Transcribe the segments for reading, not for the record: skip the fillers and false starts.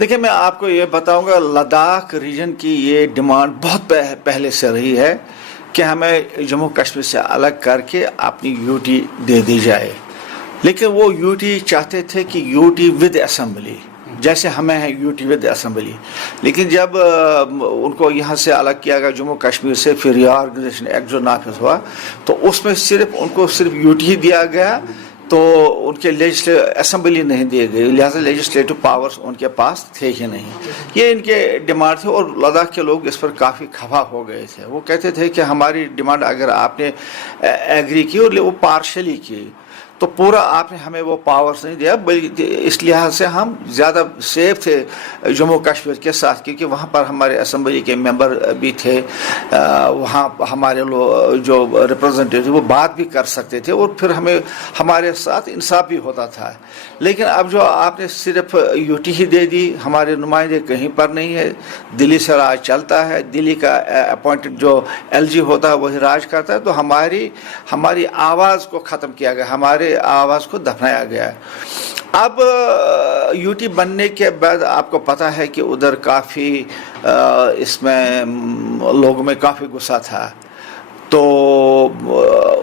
देखिए, मैं आपको ये बताऊंगा, लद्दाख रीजन की ये डिमांड बहुत पहले से रही है कि हमें जम्मू कश्मीर से अलग करके अपनी यूटी दे दी जाए। लेकिन वो यूटी चाहते थे कि यूटी विद असेंबली, जैसे हमें है यूटी विद असेंबली। लेकिन जब उनको यहाँ से अलग किया गया जम्मू कश्मीर से, फिर रीऑर्गेनाइजेशन एक्ट जो नाफिज हुआ, तो उसमें उनको सिर्फ यूटी ही दिया गया, तो उनके असेंबली नहीं दी गई, लिहाजा लेजिस्लेटिव पावर्स उनके पास थे ही नहीं। ये इनके डिमांड थे और लद्दाख के लोग इस पर काफ़ी खफा हो गए थे। वो कहते थे कि हमारी डिमांड अगर आपने एग्री की और वो पार्शली की, तो पूरा आपने हमें वो पावर्स नहीं दिया, बल्कि इस लिहाज से हम ज़्यादा सेफ थे जम्मू कश्मीर के साथ, क्योंकि वहाँ पर हमारे असेंबली के मेंबर भी थे, वहाँ हमारे लोग जो रिप्रेजेंटेटिव थे वो बात भी कर सकते थे और फिर हमें हमारे साथ इंसाफ भी होता था। लेकिन अब जो आपने सिर्फ यूटी ही दे दी, हमारे नुमाइंदे कहीं पर नहीं है, दिल्ली से राज चलता है, दिल्ली का अपॉइंटेड जो एलजी होता है वही राज करता है, तो हमारी आवाज़ को ख़त्म किया गया, हमारे आवाज़ को दफनाया गया है। अब यूटी बनने के बाद आपको पता है कि उधर काफ़ी इसमें लोगों में काफ़ी गुस्सा था, तो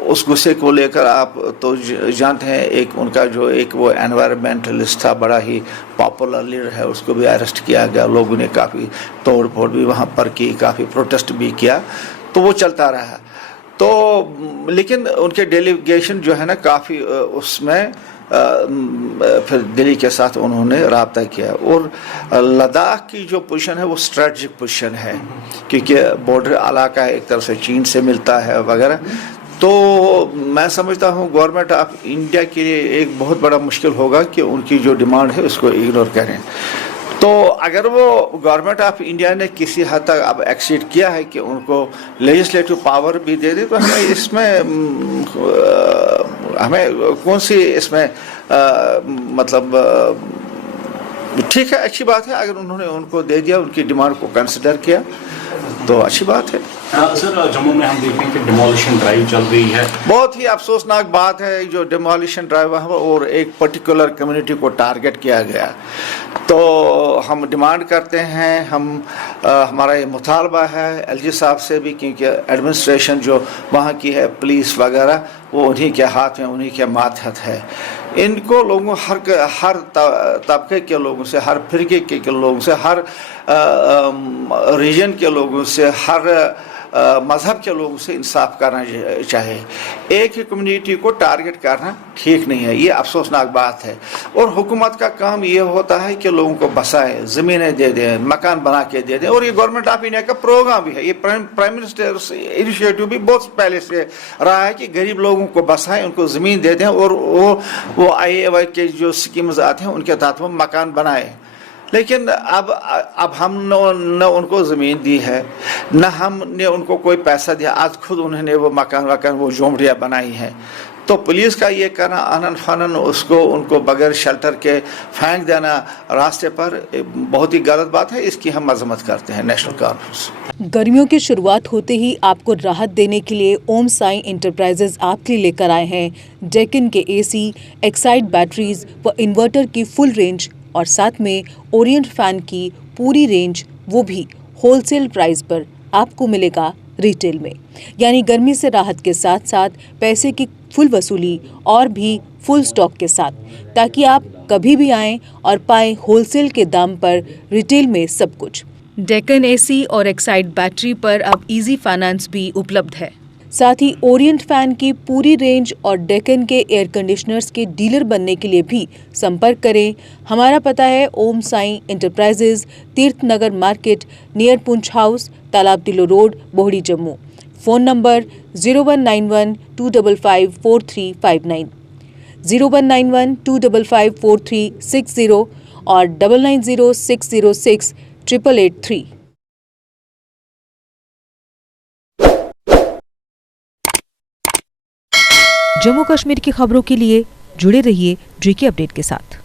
उस गुस्से को लेकर आप तो जानते हैं, एक उनका जो एक वो एनवायरमेंटलिस्ट था, बड़ा ही पॉपुलर लीडर है, उसको भी अरेस्ट किया गया। लोगों ने काफ़ी तोड़ फोड़ भी वहाँ पर की, काफ़ी प्रोटेस्ट भी किया, तो वो चलता रहा। तो लेकिन उनके डेलीगेशन जो है ना काफ़ी उसमें फिर दिल्ली के साथ उन्होंने राब्ता किया। और लद्दाख की जो पोजीशन है वो स्ट्रेटजिक पोजीशन है, क्योंकि बॉर्डर इलाका है, एक तरफ से चीन से मिलता है वगैरह। तो मैं समझता हूँ गवर्नमेंट ऑफ इंडिया के लिए एक बहुत बड़ा मुश्किल होगा कि उनकी जो डिमांड है उसको इग्नोर करें। तो अगर वो गवर्नमेंट ऑफ इंडिया ने किसी हद तक अब एक्सीड किया है कि उनको लेजिस्लेटिव पावर भी दे दे, तो हमें इसमें हमें कौन सी इसमें मतलब ठीक है, अच्छी बात है। अगर उन्होंने उनको दे दिया, उनकी डिमांड को कंसिडर किया, तो अच्छी बात है। सर, जम्मू में हम देखें कि डिमोलिशन ड्राइव चल रही है, बहुत ही अफसोसनाक बात है जो डिमोलिशन ड्राइव है और एक पर्टिकुलर कम्युनिटी को टारगेट किया गया। तो हम डिमांड करते हैं, हमारा ये मुतालबा है एलजी साहब से भी, क्योंकि एडमिनिस्ट्रेशन जो वहाँ की है, पुलिस वगैरह, वो उन्हीं के हाथ में, उन्हीं के मातहत है। इनको लोगों हर तबके के लोगों से, हर फिरके के लोगों से, हर रीजन के लोगों से, हर मज़हब के लोगों से इंसाफ करना चाहिए। एक ही कम्युनिटी को टारगेट करना ठीक नहीं है, ये अफसोसनाक बात है। और हुकूमत का काम ये होता है कि लोगों को बसाए, ज़मीनें दे दें, मकान बना के दे दें। और ये गवर्नमेंट ऑफ इंडिया का प्रोग्राम भी है, ये प्राइम मिनिस्टर इनिशिएटिव भी बहुत पहले से रहा है कि गरीब लोगों को बसाएं, उनको ज़मीन दे दें, और वो IAY के जो स्कीम्स आते हैं उनके तहत वो मकान बनाए। लेकिन अब हम न उनको ज़मीन दी है, न हमने उनको कोई पैसा दिया, आज खुद उन्होंने वो मकान वो झोंपड़ियाँ बनाई हैं। तो पुलिस का ये करना अनन फनन उनको बगैर शेल्टर के फेंक देना रास्ते पर बहुत ही गलत बात है। इसकी हम मजम्मत करते हैं नेशनल कॉन्फ्रेंस। गर्मियों की शुरुआत होते ही आपको राहत देने के लिए ओम साई एंटरप्राइजेज आपके लिए लेकर आए हैं डेक्कन के AC, एक्साइड बैटरीज व इन्वर्टर की फुल रेंज, और साथ में ओरिएंट फैन की पूरी रेंज, वो भी होलसेल प्राइस पर आपको मिलेगा रिटेल में। यानी गर्मी से राहत के साथ साथ पैसे की फुल वसूली और भी फुल स्टॉक के साथ, ताकि आप कभी भी आएं और पाएं होलसेल के दाम पर रिटेल में सब कुछ। डेक्कन AC और एक्साइड बैटरी पर अब इजी फाइनेंस भी उपलब्ध है। साथ ही ओरिएंट फैन की पूरी रेंज और डेक्कन के एयर कंडीशनर्स के डीलर बनने के लिए भी संपर्क करें। हमारा पता है ओम साई एंटरप्राइजेज, तीर्थ नगर मार्केट, नियर पुंछ हाउस, तालाब तिलो road, Bohri, Jammu. Phone number 0191-255-4359, 0191-255-4360 और 9906068883। जम्मू कश्मीर की खबरों के लिए जुड़े रहिए GK अपडेट के साथ।